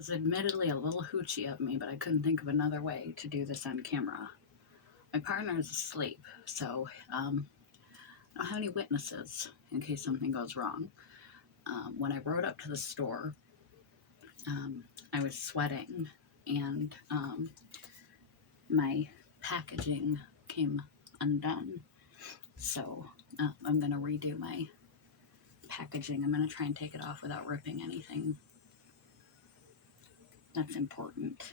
This is admittedly a little hoochie of me, but I couldn't think of another way to do this on camera. My partner is asleep, so I don't have any witnesses in case something goes wrong. When I rode up to the store, I was sweating, and my packaging came undone. So I'm going to redo my packaging. I'm going to try and take it off without ripping anything. That's important.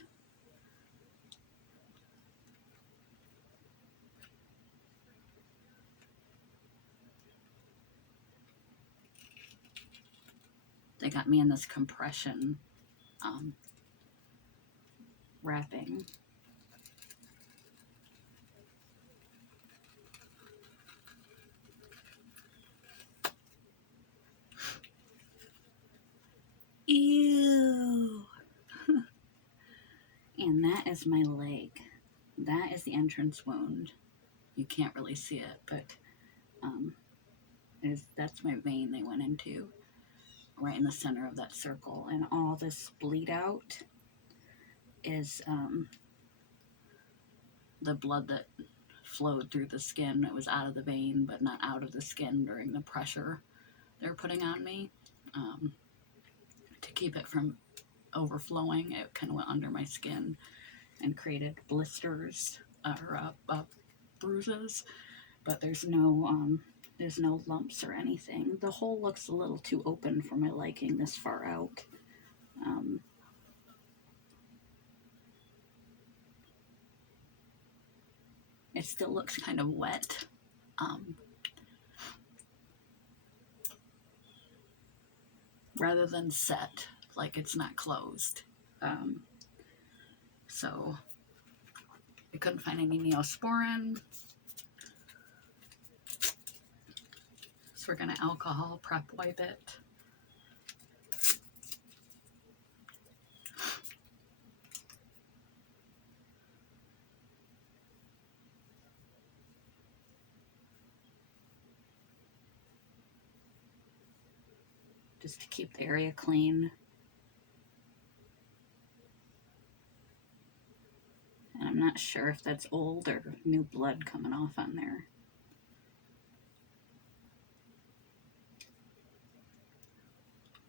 They got me in this compression wrapping. Ew. And that is my leg. That is the entrance wound. You can't really see it, but that's my vein they went into, right in the center of that circle. And all this bleed out is the blood that flowed through the skin. It was out of the vein, but not out of the skin during the pressure they're putting on me. To keep it from overflowing, it kind of went under my skin and created blisters or bruises, but there's no lumps or anything. The hole looks a little too open for my liking this far out. It still looks kind of wet. Rather than set, like it's not closed. So I couldn't find any Neosporin. So we're gonna alcohol prep wipe it. Just to keep the area clean. And I'm not sure if that's old or new blood coming off on there.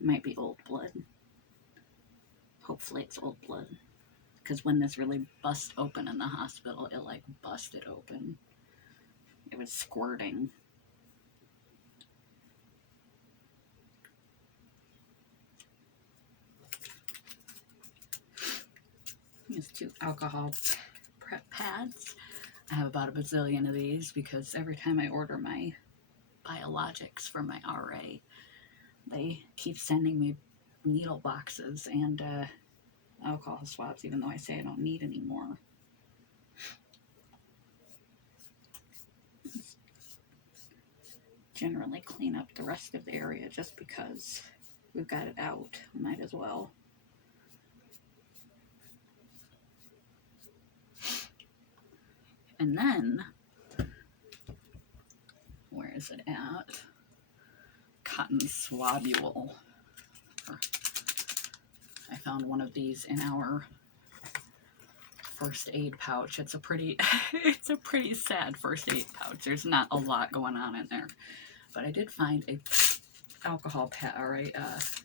Might be old blood. Hopefully it's old blood. Because when this really bust open in the hospital, it like busted open. It was squirting. These 2 alcohol prep pads. I have about a bazillion of these because every time I order my biologics from my RA, they keep sending me needle boxes and alcohol swabs, even though I say I don't need any more. Generally clean up the rest of the area just because we've got it out. Might as well. And then, where is it at? Cotton swabule. I found one of these in our first aid pouch. It's a pretty sad first aid pouch. There's not a lot going on in there. But I did find a alcohol pad or a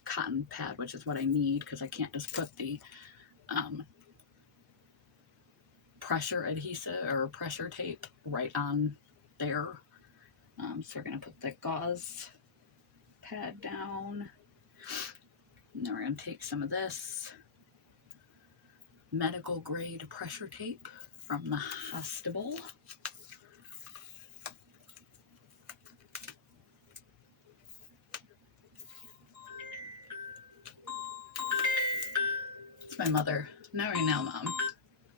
cotton pad, which is what I need because I can't just put the pressure adhesive or pressure tape right on there. So we're going to put the gauze pad down. And then we're going to take some of this medical grade pressure tape from the hospital. It's my mother. Not right now, Mom.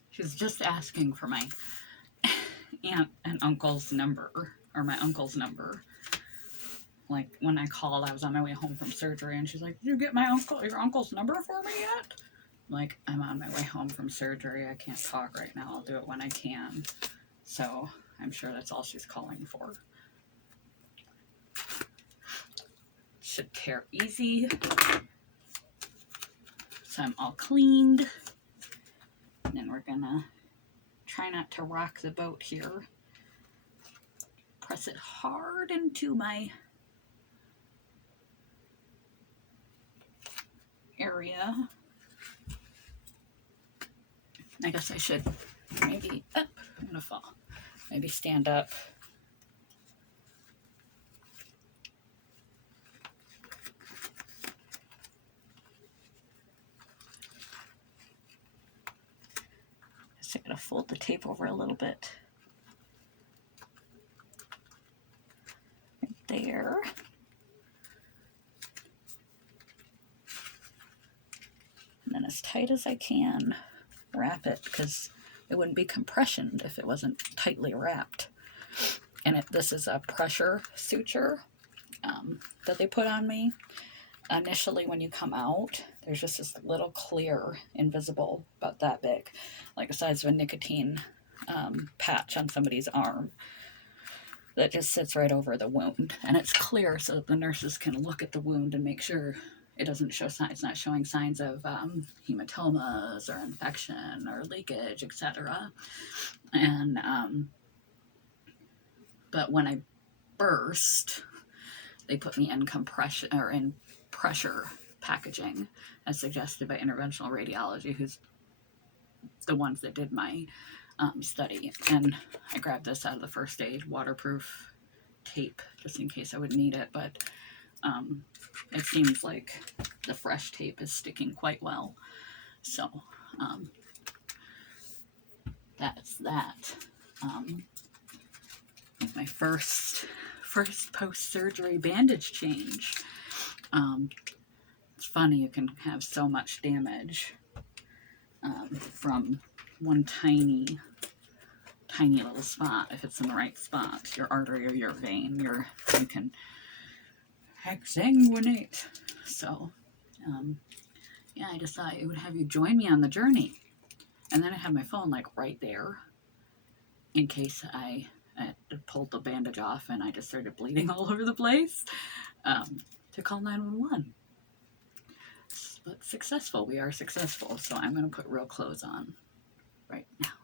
She's just asking for my aunt and uncle's number, or my uncle's number. Like, when I called, I was on my way home from surgery, and she's like, did you get your uncle's number for me yet? I'm like, I'm on my way home from surgery. I can't talk right now. I'll do it when I can. So, I'm sure that's all she's calling for. Should tear easy. So I'm all cleaned. And then we're gonna try not to rock the boat here. Press it hard into my area. I guess I should maybe, I'm gonna fall. Maybe stand up. So I'm gonna fold the tape over a little bit. Right there. And then as tight as I can, wrap it, because it wouldn't be compressioned if it wasn't tightly wrapped. And this is a pressure suture that they put on me. Initially, when you come out, there's just this little clear, invisible, about that big, like the size of a nicotine patch on somebody's arm that just sits right over the wound. And it's clear so that the nurses can look at the wound and make sure it doesn't show signs, it's not showing signs of hematomas or infection or leakage, etc. And but when I burst, they put me in compression or in pressure packaging, as suggested by interventional radiology, who's the ones that did my study. And I grabbed this out of the first aid waterproof tape just in case I would need it, but it seems like the fresh tape is sticking quite well. So that's that. My first post-surgery bandage change. It's funny, you can have so much damage from one tiny little spot. If it's in the right spot, your artery or your vein, you can exsanguinate. So yeah, I just thought it would have you join me on the journey. And then I had my phone like right there in case I pulled the bandage off and I just started bleeding all over the place, to call 911. But successful, we are successful. So I'm going to put real clothes on right now.